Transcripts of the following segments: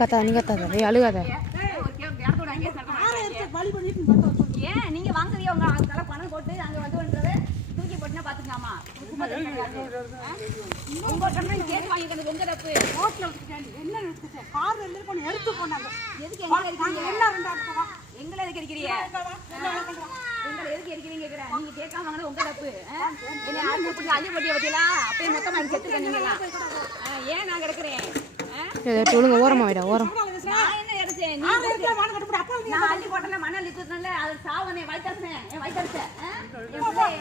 கத்தா நீ கத்தாத அழுகாத. ஏன் நீங்க வாங்குறீங்க உங்க அதெல்லாம் பணம் போட்டு அங்க வந்துன்றது தூக்கி போட்டுனா பாத்துக்கலாமா? உங்க கண்ணை கேஸ் வாங்கிக்கிறது எங்க தப்பு? ரோட்ல விட்டுட்டாங்க. என்ன நிறுத்துச்சு? கார் எல்லாம் எடுத்து போனாங்க. எதுக்கு எங்க இருக்கீங்க? என்ன ரெண்டாவது எங்கள எதுக்கு இருக்கீங்க? எங்களை எதுக்கு இருக்கீங்க கேக்குறேன். நீங்க கேட்காம வாங்குறது உங்க தப்பு. என்ன ஆளு போட்டு அள்ளி போட்டிய பத்தியா? அப்பே மொத்தமா செத்துக்க நீங்களா? ஏன் நான் கிடக்குறேன்? ஒழுங்க ஓரமா வைடா ஓரம். நான் என்ன எடுத்தேன்? நீ எடுத்தே வாங்க கட்டுப்பட. அப்ப நான் அள்ளி போட்டல மணல் இத்துனல அது சாவனே வைத்தறனே. ஏன் வைத்தறச்ச?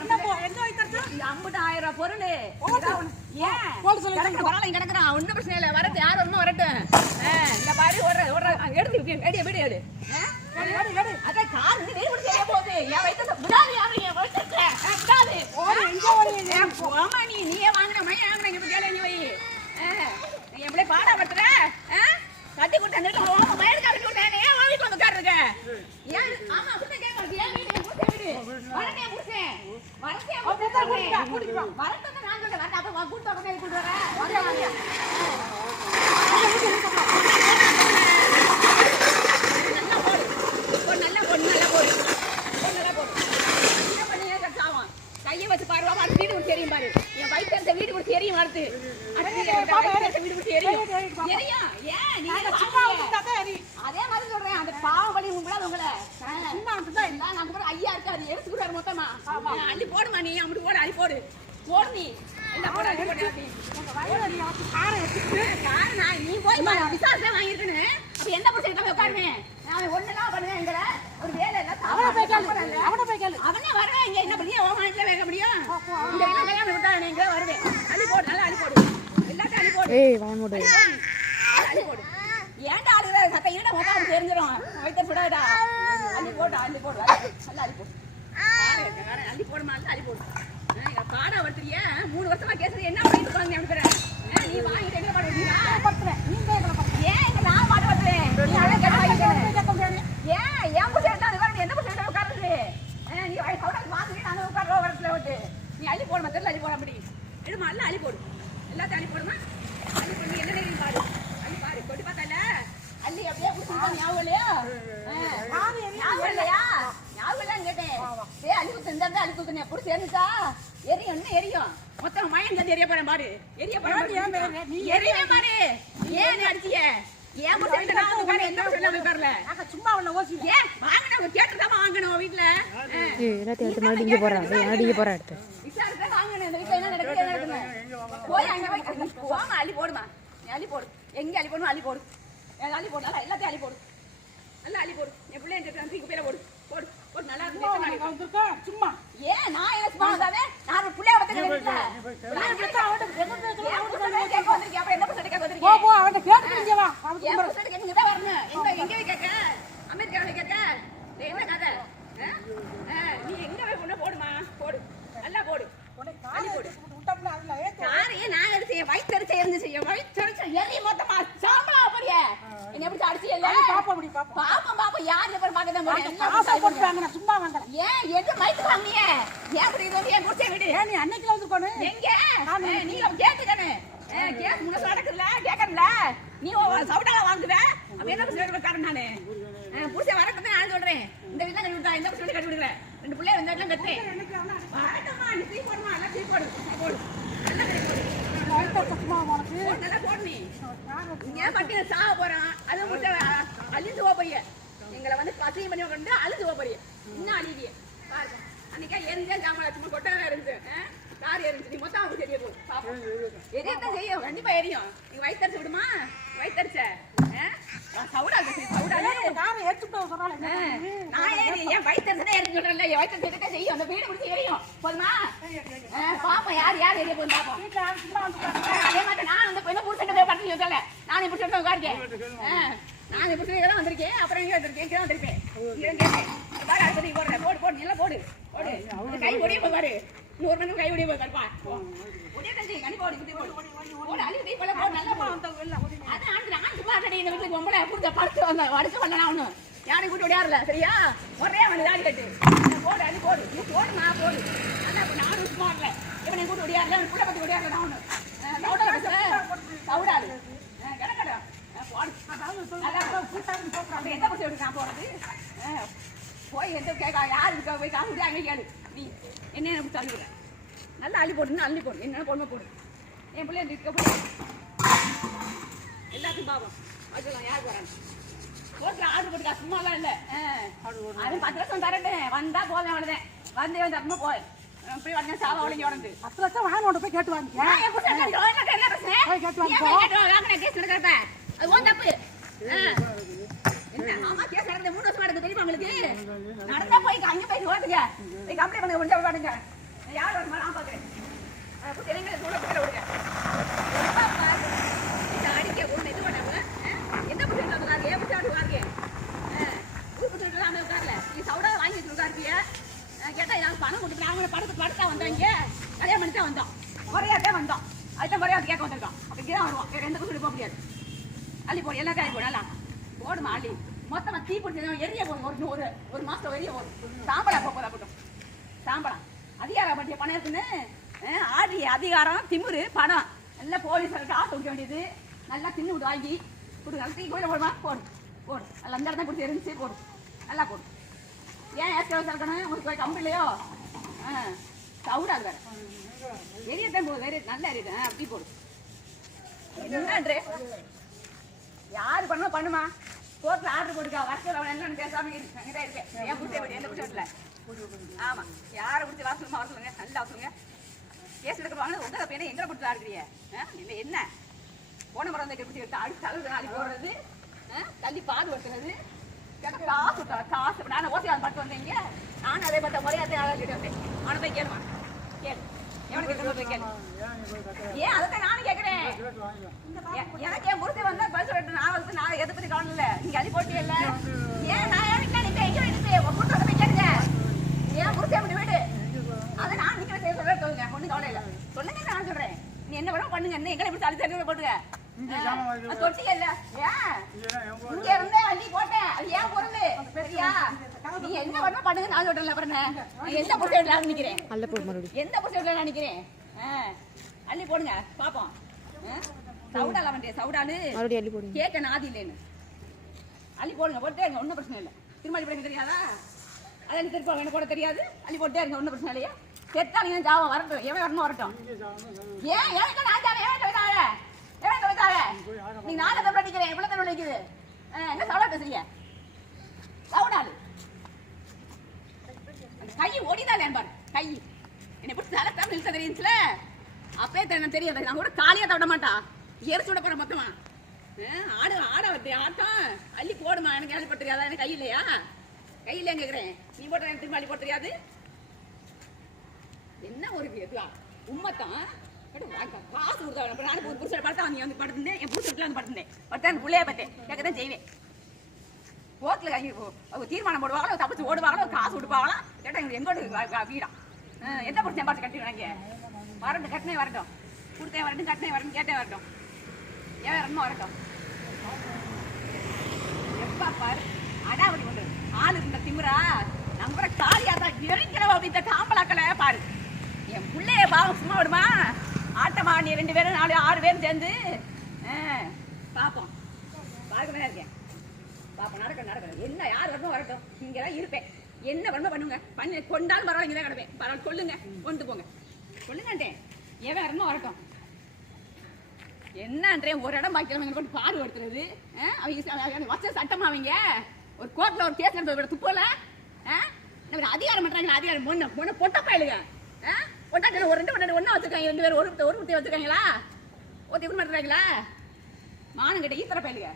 என்ன வைத்தறச்ச? 50000 ரூபாய் பொருள். ஏன்? வரல இங்க கிடக்குறான். ஒண்ணும் பிரச்சனை இல்ல. வரது யார் வருமோ வரட்டும். இந்த பாரு ஒரு எடுத்து வீடியோ எடு. எடு. அத கார் வந்து வீடு முடிச்சே போகுது. ஏன் வைத்தறச்ச? முடாது யாரு ஏன் வைத்தறச்ச? முடாது. எங்க வரீங்க? ஆமா நீயே வாங்குற மைய வாங்குற இங்க கேள நீ வை. நீ எப்பளே பாடா பண்ற? கட்டி குட்ட நிறுத்து. ஓமா மயிர் கட்டி குட்ட நீ ஏன் வாங்கி வந்து உட்கார்றீங்க? ஏன் ஆமா அப்படியே கேக்குறது. ஏன் வீடு முடிச்சே வீடு. வரட்டே முடிச்சே. வரட்டே முடிச்சே. வரட்டே நான் சொல்றேன். வரட்ட அப்ப கூட்டி வந்து கூட்டி வர. வாங்க. நல்லா போடு. என்ன பண்ணியே கச்சாவா? கையை வச்சு பாரு வா வீடு முடிச்சு எரியும் பாரு. என் வயித்துல வீடு முடிச்சு எரியும் அடுத்து. வீடு முடிச்சு எரியும். ஏன் நீங்க சும்மா விட்டாதே எரி. அதே மாதிரி சொல்றேன். அந்த பாவம் வலி உங்களால உங்கள. சும்மா வந்துதான் இல்ல. நான் கூட ஐயா இருக்காரு. எடுத்து குடுறாரு மொத்தமா. அள்ளி போடுமா நீ அம்முடு போடு அள்ளி போடு. போடு நீ. என்ன போடு அள்ளி போடு நீ. உங்க வயிறு நீ வந்து காரை எடுத்து கார் நான் நீ போய் விசாரிச்சே வாங்கி இருக்கனே. அப்ப என்ன பிரச்சனை இல்லாம உட்காருவேன். நான் ஒண்ணலாம் பண்ணுவேன் எங்கற. ஒரு வேலை இல்ல. அவன போய் கேளு. அவனே வரவே இங்க என்ன பண்ணிய ஓமான்ல வேக முடியும். இந்த என்ன கையால விட்டா நீங்க வருவே. அள்ளி போடு நல்லா அள்ளி போடு. எல்லாத்தையும் அள்ளி போடு. ஏய் வாய் மூடு. அள்ளி போடு. ஏன்டா அழுகுற சத்த இருட மொத்தம் தெரிஞ்சிரும். வைத்த சுடாடா. அள்ளி போடு. நல்லா அள்ளி போடு. அள்ளி போடுமா அள்ளி போடு. பாடா வர்த்திய 3 வருஷமா கேக்குறது என்ன பண்ணிட்டு இருக்காங்க அப்படிங்கற. நீ வாங்கிட்டு என்ன பண்ணுவீங்க? நான் பண்றேன். நீங்க என்ன பண்றீங்க? ஏன் இங்க நான் பாட வர்றேன். நீ அத கேட்காதீங்க. ஏன் புடிச்சா அது வர என்ன புடிச்சா உட்காருது. நீ வாய் சவுடா வாங்கி நான் உட்கார்ற வரத்துல விட்டு. நீ அள்ளி போடு மத்தல அள்ளி போடு அப்படி. எடுமா அள்ளி போடு. எல்லாத்தையும் அள்ளி போடுமா. அள்ளி போடு என்ன நீ பாரு. அள்ளி பாரு கொட்டி பார்த்தல. அள்ளி அப்படியே புடிச்சு ஞாபகம் இல்லையா? ஞாபகம் இல்லையா? ஞாபகம் இல்லன்னு கேட்டேன். ஏய் அள்ளி குத்து இந்த அள்ளி குத்து நீ புடிச்சு எரிஞ்சா எரியும் என்ன எரியும். மொத்தம் மயங்க தெரிய போறேன் பாரு. எரிய போறேன். நீ எரியவே பாரு. ஏன் நீ அடிச்சிய? ஏன் புடிச்சிட்ட நான் உட்கார என்ன சொல்ல உட்காரல. நான் சும்மா உள்ள ஓசி. ஏன் வாங்குன கேட்டு தான் வாங்குனோம் வீட்ல. ஏய் எல்லாத்தையும் எடுத்து மாடிங்க போறா. அடிங்க போறா எடுத்து. விசாரிச்சா வாங்குனேன். இந்த வீட்ல என்ன நடக்குது? போய் அங்க போய் போமா அள்ளி போடுமா. நீ அள்ளி போடு. எங்க அள்ளி போடு அள்ளி போடு. அள்ளி போடு. எல்லாத்தையும் அள்ளி போடு. நல்லா அள்ளி போடு. என் பிள்ளை இந்த தம்பி குப்பையில போடு. போடு. போடு நல்லா இருக்கு. சும்மா ஏன் நான் என்ன சும்மா வந்தாவே நான் புள்ளைய வளர்த்துக்க வேண்டியது. நான் கேக்க அவட்ட கேக்க வந்திருக்கேன். அப்ப என்ன பண்ண கேக்க வந்திருக்கேன்? போ அவட்ட கேட்டுங்க வா. ஏன் புள்ள கேக்க தான் வரணும். எங்க கேக்க? அமெரிக்கால கேக்க. என்ன கதை? நீ எங்க போய் பொண்ணு போடுமா. போடு. நல்லா போடு. அள்ளி போடு. விட்டப்ல அதுல ஏத்து. யாரே நான் எடுத்து வயித்தறிச்ச எரிஞ்சு செய்ய. வயித்தறிச்ச எரி மொத்தமா சாம்பலா அப்படியே. என்ன எப்படி அடிச்சியல்ல? பாப்பா யார் எப்ப பாக்கதான் போறேன். காசை போட்டு வாங்குன சும்மா வாங்கல. ஏன் எது மைத்து வாங்குனியே? ஏன் இப்படி இது வந்து ஏன் குடிச்சே விடு. ஏன் நீ அன்னைக்குல வந்து போனே? எங்க? நீங்க கேட்டுக்கனே. கேஸ் முனசு நடக்குதுல கேக்கறல. நீ சவுடால வாங்குவே. அப்ப என்ன சொல்ற காரணம் நானே. புடிச்ச வரக்கதே நான் சொல்றேன். இந்த வீட்ல கட்டி விட்டா இந்த புடிச்ச கட்டி விடுறேன். ரெண்டு புள்ளைய வந்தாட்லாம் கட்டே. வாடமா நீ தீ போடுமா. நல்லா தீ போடு. போடு. நல்லா கட்டி போடு. சும்மா உனக்கு நல்லா போடு நீ. நீ பட்டி சாவ போறான். அது முட்ட அழிந்து போய் எங்களை வந்து பசியம் பண்ணி கொண்டு அழுது போறிய. இன்னும் அழிவிய பாருங்க. அன்னைக்கா எரிஞ்சா ஜாமான் சும்மா கொட்டாவே இருந்து கார் எரிஞ்சு நீ மொத்தம் அவங்க தெரிய போகும். பாப்போம் எரியத்தான் செய்யும். கண்டிப்பா எரியும். நீங்க வயித்தரிச்சு விடுமா. வயித்தரிச்ச சவுடா காரை எடுத்துட்டு சொல்றாங்க. நான் ஏன் வயித்தரிச்சுதான் எரிஞ்சு சொல்றேன்ல. என் வயித்தரிச்சு செய்யும். அந்த வீடு முடிச்சு எரியும். போதுமா பாப்போம் யார் எரிய போகுது பாப்போம். அதே மாதிரி நான் அந்த பெண்ணை புடிச்சிட்டு பட்டு சொல்லல. நானே புடிச்சிட்டு உட்காருக்கேன். நான் இப்படி தான் வந்திருக்கேன். அப்புறம் இங்கே வந்திருக்கேன். இங்கே வந்திருப்பேன். இங்கே கேட்பேன் பாரு அடுத்தது போடுறேன். போடு நல்லா போடு. கை ஒடிய போய் பாரு. 100 மணி கை ஒடிய போய் பாருப்பா. ஒடிய தஞ்சி கனி போடு. போடு அள்ளி கை போல போடு நல்லா போடு. அதான் நான் சும்மா அடி இந்த வீட்டுக்கு பொம்பளை புடிச்ச படுத்து வந்த வடுக்க பண்ணலாம் ஒன்று. யாரையும் கூட்டி ஓடியாரல சரியா. ஒரே வந்து தாடி கட்டு போடு அள்ளி போடு. நீ போடுமா போடு. அதான் 4 வருஷமா வரல. இவனை கூட்டி ஓடியாரல போய் காசு கொடுத்து அங்கே கேளு நீ என்ன பிடிச்சி அள்ளி நல்லா அள்ளி போடுன்னு அள்ளி போடு என்ன பொண்ணு போடு என் பிள்ளைய இருக்க போடு எல்லாத்தையும் பார்ப்போம் வச்சுக்கலாம் யாருக்கு வராங்க ஹோட்டலில் ஆர்டர் போட்டுக்கா சும்மாலாம் இல்லை அது 10 லட்சம் தரேன் வந்தால் போவேன் அவ்வளோதான் வந்து வந்து அப்புறமா போய் இப்படி வந்து சாவா ஒழுங்கி உடந்து 10 லட்சம் வாங்க போய் கேட்டு வாங்க அது ஓன் தப்பு ஆமா கேஸ் நடந்த 3 வருஷமா நடக்குது தெரியுமா உங்களுக்கு நடந்தா போய் அங்கே போய் ஓட்டுங்க போய் கம்ப்ளைண்ட் பண்ண கொண்டு பாடுங்க யார் வருமா நான் பார்க்குறேன் தெரியுங்க கூட கூட விடுங்க அடிக்க ஒன்று இது பண்ணாங்க என்ன புரிஞ்சு வந்துருக்காரு ஏன் புரிஞ்சு வாங்க ஊர் புரிஞ்சு அந்த உட்கார்ல நீ சவுடா வாங்கி வச்சிருக்காருப்பிய கேட்டா நாங்கள் பணம் கொடுத்து நாங்கள் படத்தா வந்தாங்க கல்யாணம் பண்ணி தான் வந்தோம் முறையாட்டே வந்தோம் அதுதான் முறையாட்டு கேட்க வந்திருக்கோம் அப்படி தான் வருவோம் வேறு எந்த குடிச்சு போக முடியாது அள்ளி போடு எல்லாத்தையும் அள்ளி போடு நல்லா போடுமா அள்ளி மொத்தமாக தீ பிடிச்சி எரிய போகும் ஒரு மாதம் எரிய போகும் சாம்பலா போகுது அப்பட்டும் சாம்பலா அதிகாரம் பற்றிய பணம் இருக்குன்னு ஆடிய அதிகாரம் திமுரு பணம் நல்லா போலீஸ் காசு கொடுக்க வேண்டியது நல்லா தின்னு விட்டு வாங்கி கொடுங்க தீ கோயில போடுமா போடு போடு நல்லா அந்த இடத்த பிடிச்சி எரிஞ்சு போடு நல்லா போடு ஏன் ஏற்கனவே இருக்கணும் உங்களுக்கு கம்பெனிலையோ சவுடாது வேற எரியத்தான் போகுது வேற நல்லா எரியுது அப்படி போடு என்னன்றே யாரு பண்ணணும் பண்ணுமா கோர்ட்டில் ஆர்டர் போட்டுக்கா வருஷம் அவன் என்னன்னு பேசாம அங்கேதான் இருப்பேன் ஏன் பிடிச்ச விட்டு எந்த பிடிச்ச ஆமா யாரை பிடிச்சி வர சொல்லுமா வர சொல்லுங்க நல்லா சொல்லுங்க கேஸ் எடுக்கிறவாங்க உங்களை பையனை எங்களை பிடிச்சி ஆடுறீங்க இல்லை என்ன போன முறை வந்து பிடிச்சி எடுத்து அடிச்சு தழுவு நாளைக்கு போடுறது தள்ளி பாதுகாத்துறது காசு காசு நான் ஓசியால் பட்டு வந்தீங்க நானும் அதே பார்த்த முறையாத்தே ஆகிட்டு வந்தேன் அவனை போய் கேளுமா கேளு எவனை கேட்கணும் போய் கேளு ஏன் அதைத்தான் நானும் கேட்குறேன் எனக்கு என் புரிஞ்சு வந்தா பரிசு வெட்டு நான் வந்து நான் எதை பற்றி கவனம் இல்லை நீங்க அள்ளி போட்டியே இல்லை ஏன் நான் ஏன் நிற்க எங்கே எடுத்து உங்க புரிஞ்சு போய் கேளுங்க ஏன் புரிஞ்சு அப்படி வீடு அதை நான் நிற்கிற செய்ய சொல்ல சொல்லுங்க ஒன்றும் கவலை இல்லை சொல்லுங்க நான் சொல்றேன் நீ என்ன வேணும் பண்ணுங்க என்ன எங்களை இப்படி அள்ளி தள்ளி போட்டுங்க தொட்டியே இல்ல ஏன் இங்க இருந்தே அள்ளி போட்டேன் அது ஏன் பொருள் சரியா நீ என்ன வேணும் பண்ணுங்க நான் சொல்றேன் அப்புறம் எந்த புரிச்சு நினைக்கிறேன் அல்ல போடு மறுபடியும் எந்த புரிச்சு நினைக்கிறேன் அள்ளி போடுங்க பாப்போம் சவுடால வண்டிய சவுடாலு மறுபடியும் அள்ளி போடுங்க கேட்க நாதி இல்லைன்னு அள்ளி போடுங்க போட்டே இருங்க ஒன்றும் பிரச்சனை இல்லை திருமணி பண்ண தெரியாதா அதை நீ திருப்பி எனக்கு போட தெரியாது அள்ளி போட்டே இருங்க ஒன்றும் பிரச்சனை இல்லையா செத்தாங்க ஜாவம் வரட்டும் எவன் வரணும் வரட்டும் ஏன் எனக்கு நான் ஜாவம் எவன் சொல்லிட்டாங்க எவன் சொல்லிட்டாங்க நீ நாளை தான் படிக்கிறேன் எவ்வளோ தண்ணி நினைக்குது என்ன சவுடா பேசுறீங்க சவுடாலு கை ஓடிதான் பாரு கை என்னை பிடிச்சி தலை தான் நிறுத்த தெரியுச்சுல அப்பயே தெரியாது நான் கூட காலியாக தவிட மாட்டா எரிச்சு விட போற மொத்தமா ஆடு ஆட வருது ஆட்டம் அள்ளி போடுமா எனக்கு அள்ளி போட தெரியாதா எனக்கு கை இல்லையா கை இல்லையா கேட்குறேன் நீ போட்ட எனக்கு திரும்ப அள்ளி போட தெரியாது என்ன ஒரு உண்மைத்தான் காசு கொடுத்தா நான் ஒரு புருஷனை படுத்தா நீ வந்து படுத்துருந்தேன் என் புருஷன் வந்து படுத்துருந்தேன் படுத்தா அந்த பிள்ளைய பத்தேன் கேட்க தான் செய்வேன் கோர்ட்டில் அவங்க தீர்மானம் போடுவாங்களோ தப்பிச்சு ஓடுவாங்களோ காசு கொடுப்பாங்களா கேட்டால் எங்களுக்கு எங்கோட்டு வீடா எந்த புருஷன் பார்த்து கட்டிடுவாங்க வரட்டும் கட்டினே வரட்டும் கொடுத்தேன் வரட்டும் கட்டினே வரட்டும் கேட்டே வரட்டும் ஏன் வரணுமோ வரட்டும் எப்பா பாரு அடாவடி ஒன்று ஆள் இருந்த திமுறா நம்ம காலியாக தான் எரிக்கிறவ அப்படின்ற காம்பலாக்களை பாரு என் பிள்ளைய பாவம் சும்மா விடுமா ஆட்டமா நீ 2 பேரும் 4 6 பேரும் சேர்ந்து பார்ப்போம் பார்க்கவே இருக்கேன் பார்ப்போம் நடக்க என்ன யார் வரணும் வரட்டும் இங்கே தான் இருப்பேன் என்ன வரணும் பண்ணுங்க பண்ணி கொண்டாலும் பரவாயில்ல இங்கே தான் கிடப்பேன் பரவாயில்ல சொல்லுங்க கொண்டு போங்க சொல்லுங்கட்டேன் ஏன் வரணும் வரட்டும் என்னன்றேன் ஒரு இடம் பாக்கிறவங்க கொண்டு பாடு எடுத்துறது அவங்க வச்ச சட்டமா அவங்க ஒரு கோர்ட்டில் ஒரு கேஸ் எடுத்து துப்போல அதிகாரம் பண்றாங்களா அதிகாரம் பொண்ணு பொட்டப்பா எழுங்க பொட்டாட்டில் ஒரு 2 ஒன்றா வச்சுருக்காங்க 2 பேர் ஒரு குட்டி வச்சுருக்காங்களா ஒருத்தி கூட மாட்டுறாங்களா மானம் கிட்ட ஈத்தர பயிலுங்க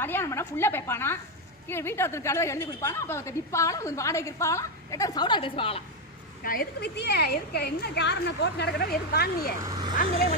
கல்யாணம் பண்ணால் ஃபுல்லாக பேப்பானா கீழே வீட்டை ஒருத்தருக்கு அளவு எழுதி கொடுப்பானா அப்போ ஒருத்தர் நிற்பாலும் ஒரு வாடகைக்கு இருப்பாங்களாம் கேட்டால் சவுடா பேசுவாங்களாம் எதுக்கு வித்தியே எதுக்கு என்ன காரணம் கோர்ட் நடக்கிறோம் எதுக்கு வாங்கினியே வாங்கவே வந்து